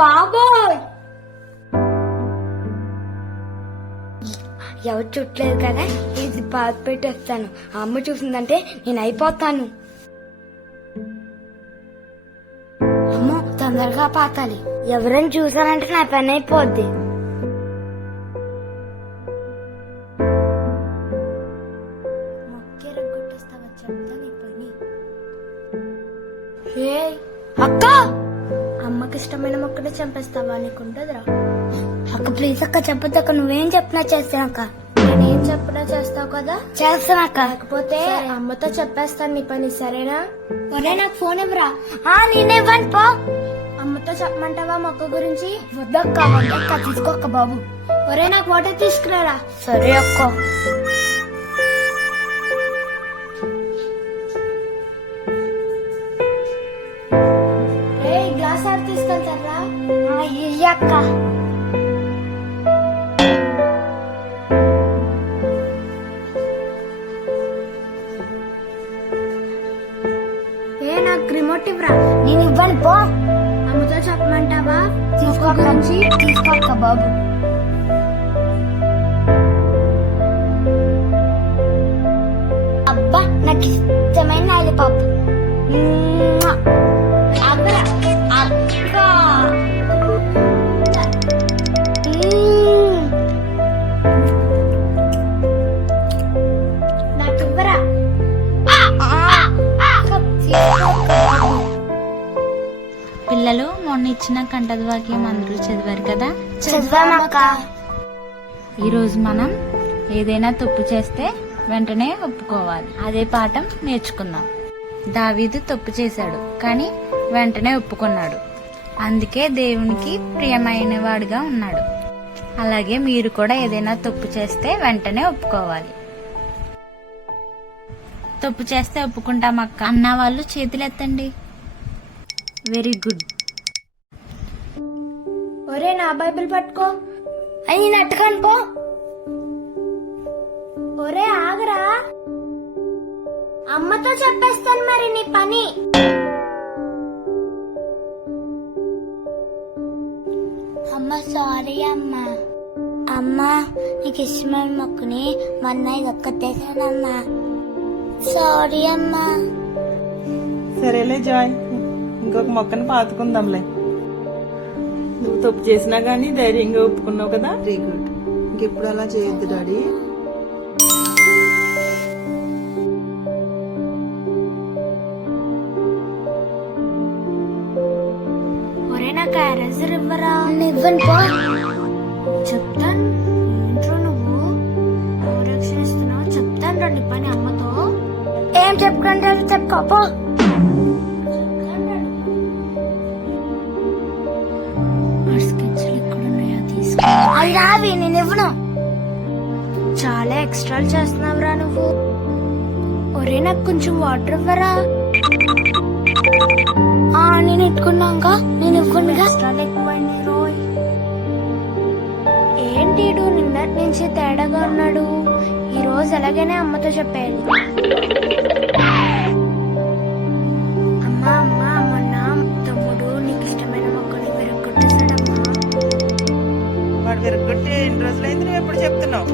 బాబోయ్, ఎవరు చుట్టలేదు కదా, ఇది బాధ పెట్టేస్తాను. అమ్మ చూసిందంటే నేను అయిపోతాను. అమ్మో, తొందరగా పాతాలి. ఎవరైనా చూసానంటే నా పని అయిపోద్ది. అక్క, అమ్మకి ఇష్టమైన మొక్కనే చంపేస్తావా? నీకుంటదిరా. అక్క ప్లీజ్ అక్క, చెప్పొద్దు అక్క. నువ్వేం చెప్పినా చేస్తానక్క. నేనేం చెప్పినా చేస్తావు కదా. చేస్తానక్క. లేకపోతే అమ్మతో చెప్పేస్తాను నీ పని, సరేనా? ఒరే నాకు ఫోన్ ఇవ్వరా. నేనేవ్వను పో. అమ్మతో చెప్పమంటావా మొక్క గురించి? వద్దక్క, వద్దక్క, తీసుకోక్క బాబు. ఒరే నాకు వాటర్ తీసుకురారా. సరే అక్క. తీసుకెళ్తారా? అక్క నాకు రిమోట్ ఇవ్వరా. నేను ఇవ్వను పో. అమ్మతో చెప్పమంటావా? తీసుకోక్క బాబు. అబ్బా, నాకు ఇష్టమైన లాలీపాప్. పిల్లలు మొన్న ఇచ్చిన కంఠధ్వాకి మంత్రులు చదివారు కదా. చదివామక్క. ఈరోజు మనం ఏదైనా తప్పు చేస్తే వెంటనే ఒప్పుకోవాలి. అదే పాఠం నేర్చుకుందాం. దావీదు తప్పు చేశాడు, కానీ వెంటనే ఒప్పుకున్నాడు. అందుకే దేవునికి ప్రియమైన వాడుగా ఉన్నాడు. అలాగే మీరు కూడా ఏదైనా తప్పు చేస్తే వెంటనే ఒప్పుకోవాలి. తప్పు చేస్తే ఒప్పుకుంటామక్క అన్న వాళ్ళు చేతులెత్తండి. Very good. ఒరే నా బైబిల్ పట్టుకో. అయ్యి నట్టుకొని పో. ఒరే ఆగరా, అమ్మతో చెప్పేస్తాను మరి నీ పని. అమ్మ సారీ అమ్మా. అమ్మా, నీకు ఇష్టమైన మొక్కని మొన్న ఇదొక్కటేసానమ్మా. సారీ అమ్మా. సరేలే జాయ్, ఇంకొక మొక్కను పాతుకుందాంలే. నువ్వు తప్పు చేసినా గానీ ధైర్యంగా ఒప్పుకున్నావు కదా. Very good. ఇంకెప్పుడు అలా చేయొద్దు డాడీ. ఒరే నాకు ఎరేజర్ ఇవ్వరా. ఇవ్వను పో. చెప్తాను. ఏంట్రో నువ్వు రక్షణిస్తున్నావు. చెప్తాను రండి పని అమ్మతో. ఏం చెప్పుకుంటారు చెప్పుకోపో. అవి రావి, నేను ఇవ్వను. చాలా ఎక్స్ట్రాలు చేస్తున్నావురా నువ్వు. ఒరే నాకు కొంచెం వాటర్ ఇవ్వరా. నేను ఇట్టుకున్నాక నేను ఇవ్వనుగా. ఎక్స్ట్రాలు ఎక్కువైనాయి రోయ్. ఏంటి నిన్నటి నుంచి తేడాగా ఉన్నాడు. ఈ రోజు ఎలాగైనా అమ్మతో చెప్పేయాలి. అమ్మా అమ్మా, మొన్న తమ్ముడు నీకు ఇష్టమైన మొక్కని విరగొట్టేశాడమ్మా. వాడు విరగొట్టి ఎన్ని రోజులైంది, నువ్వు ఎప్పుడు చెప్తున్నావు?